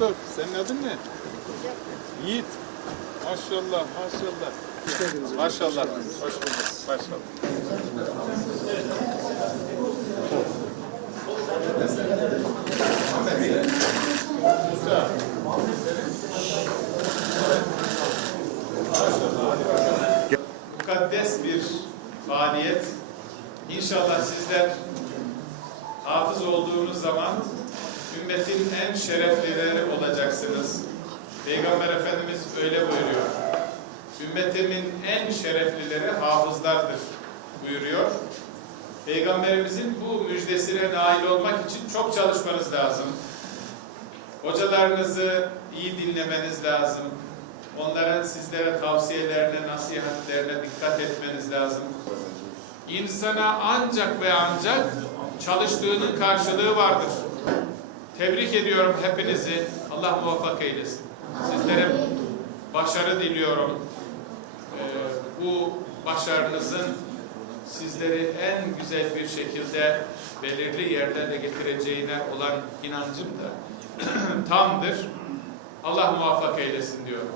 bulduk. Senin adın ne? Yiğit. Maşallah, maşallah. Maşallah. Hoş bulduk. Maşallah. Mukaddes bir faaliyet. İnşallah sizler hafız olduğunuz zaman ümmetin en şereflileri olacaksınız. Peygamber Efendimiz öyle buyuruyor. Ümmetimin en şereflileri hafızlardır buyuruyor. Peygamberimizin bu müjdesine nail olmak için çok çalışmanız lazım. Hocalarınızı iyi dinlemeniz lazım. Onların sizlere tavsiyelerine, nasihatlerine dikkat etmeniz lazım. İnsana ancak ve ancak çalıştığının karşılığı vardır. Tebrik ediyorum hepinizi. Allah muvaffak eylesin. Sizlere başarı diliyorum. Ee, bu başarınızın sizleri en güzel bir şekilde belirli yerlere getireceğine olan inancım da tamdır. Allah muvaffak eylesin diyorum.